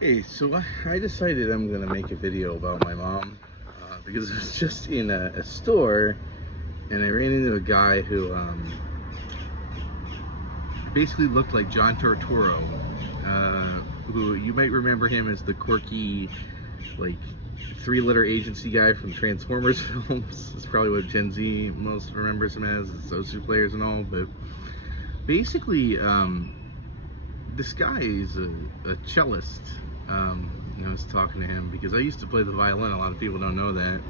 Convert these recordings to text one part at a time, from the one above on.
Hey, so I decided I'm gonna make a video about my mom because I was just in a store and I ran into a guy who basically looked like John Turturro, who you might remember him as the quirky, like, three-letter agency guy from Transformers films. That's probably what Gen Z most remembers him as, Zosu players and all. But basically, this guy is a cellist. I was talking to him because I used to play the violin. A lot of people don't know that.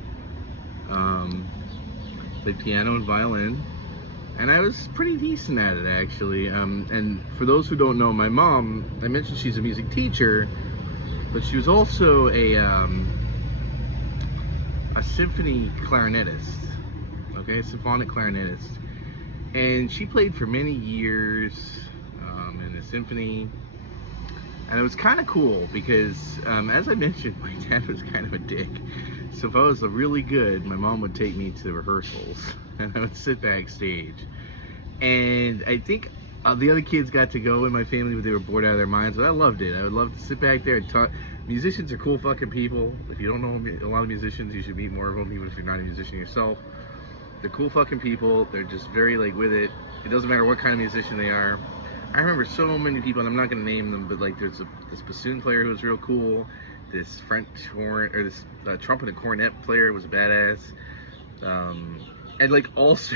Played piano and violin, and I was pretty decent at it actually. And for those who don't know, my mom, I mentioned she's a music teacher, but she was also a symphony clarinetist. Okay, symphonic clarinetist, and she played for many years in a symphony. And it was kind of cool because, as I mentioned, my dad was kind of a dick. So if I was really good, my mom would take me to rehearsals, and I would sit backstage. And I think the other kids got to go in my family, but they were bored out of their minds. But I loved it. I would love to sit back there and talk. Musicians are cool fucking people. If you don't know a lot of musicians, you should meet more of them, even if you're not a musician yourself. They're cool fucking people. They're just very, like, with it. It doesn't matter what kind of musician they are. I remember so many people, and I'm not going to name them, but like there's this bassoon player who was real cool, this French horn, or this trumpet and cornet player was a badass, and like also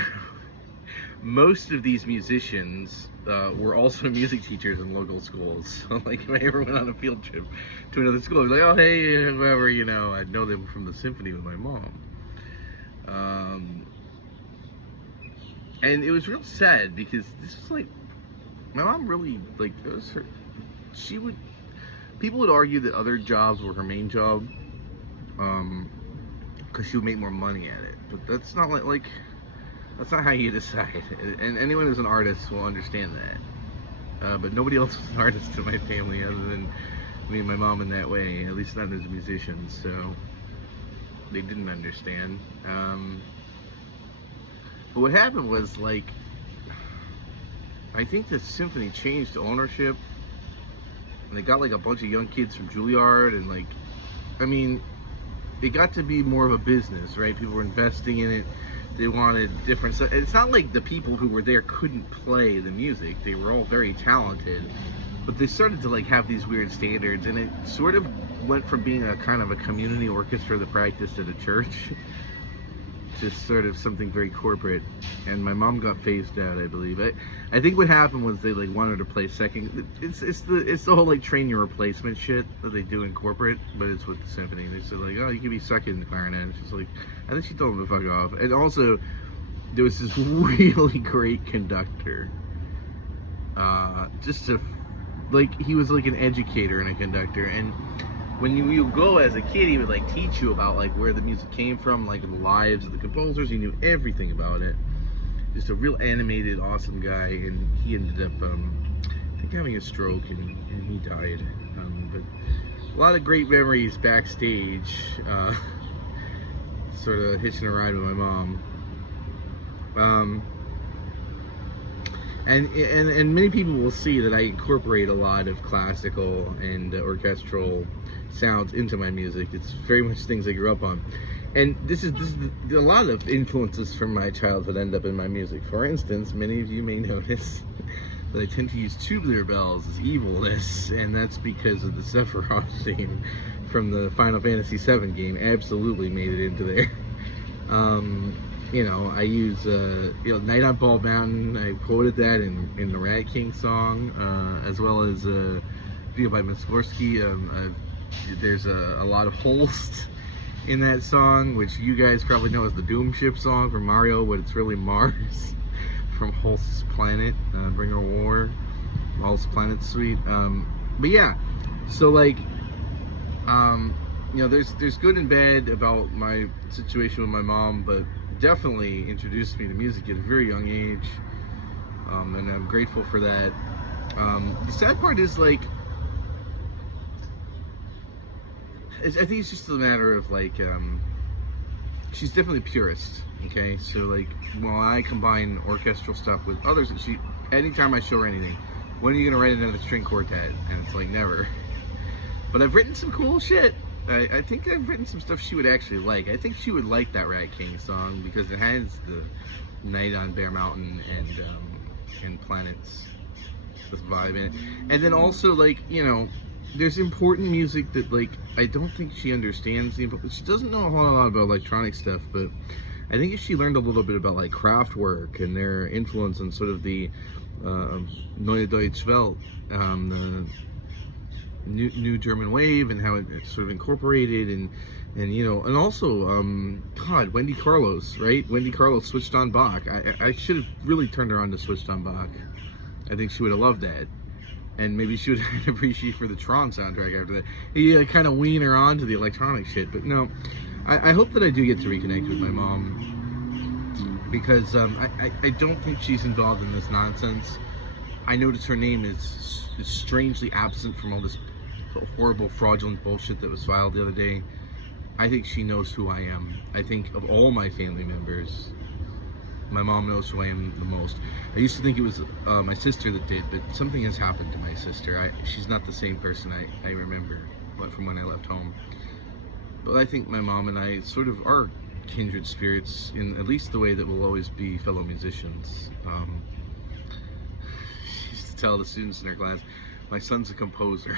most of these musicians were also music teachers in local schools. So like if I ever went on a field trip to another school, I'd be like, oh hey, whoever, you know, I'd know them from the symphony with my mom. And it was real sad because this was like, my mom really, like, it was her, people would argue that other jobs were her main job, because she would make more money at it, but that's not that's not how you decide, and anyone who's an artist will understand that, but nobody else was an artist in my family other than me and my mom in that way, at least not as musicians, so they didn't understand, but what happened was, like, I think the symphony changed ownership, and they got like a bunch of young kids from Juilliard, and like, I mean, it got to be more of a business, right? People were investing in it. They wanted different stuff. It's not like the people who were there couldn't play the music. They were all very talented, but they started to like have these weird standards, and it sort of went from being a kind of a community orchestra that practiced at a church to sort of something very corporate, and my mom got phased out, I believe. I think what happened was they like wanted to play second. It's the whole like train your replacement shit that they do in corporate, but it's with the symphony. They said like, oh, you can be second in the clarinet. And she's like, I think she told him to fuck off. And also, there was this really great conductor. He was like an educator and a conductor, and when you go as a kid, he would like teach you about like where the music came from, like the lives of the composers. He knew everything about it. Just a real animated, awesome guy, and he ended up, I think, having a stroke, and he died. But a lot of great memories backstage, sort of hitching a ride with my mom. And many people will see that I incorporate a lot of classical and orchestral sounds into my music. It's very much things I grew up on, and this is a lot of influences from my childhood end up in my music. For instance, many of you may notice that I tend to use tubular bells as evilness, and that's because of the Sephiroth theme from the Final Fantasy VII game. Absolutely made it into there. You know, I use Night on Bald Mountain. I quoted that in the Rat King song, as well as a video by Mussorgsky. There's a lot of Holst in that song, which you guys probably know as the Doom Ship song from Mario, but it's really Mars from Holst's Planet, Bringer of War, Holst's Planet Suite. But yeah, so like, you know, there's good and bad about my situation with my mom, but definitely introduced me to music at a very young age, and I'm grateful for that. The sad part is, like, I think it's just a matter of, like, she's definitely a purist, okay? So, like, while I combine orchestral stuff with others, anytime I show her anything, when are you going to write another string quartet? And it's like, never. But I've written some cool shit. I think I've written some stuff she would actually like. I think she would like that Rat King song because it has the Night on Bear Mountain and Planets, this vibe in it. And then also, like, you know, there's important music that, like, I don't think she understands. She doesn't know a whole lot about electronic stuff, but I think if she learned a little bit about, like, Kraftwerk and their influence on sort of the Neue Deutsche Welle, the new German wave, and how it's sort of incorporated, and you know, and also God, Wendy Carlos, right? Wendy Carlos, Switched on Bach. I should have really turned her on to Switched on Bach. I think she would have loved that, and maybe she would have had an appreciation for the Tron soundtrack after that. He kind of wean her on to the electronic shit. But no, I hope that I do get to reconnect with my mom, because I don't think she's involved in this nonsense. I notice her name is strangely absent from all this horrible, fraudulent bullshit that was filed the other day. I think she knows who I am. I think of all my family members, my mom knows who I am the most. I used to think it was my sister that did, but something has happened to my sister. She's not the same person I remember from when I left home. But I think my mom and I sort of are kindred spirits, in at least the way that we'll always be fellow musicians. She used to tell the students in her class, my son's a composer.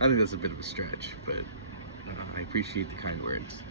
I think that's a bit of a stretch, but I appreciate the kind words.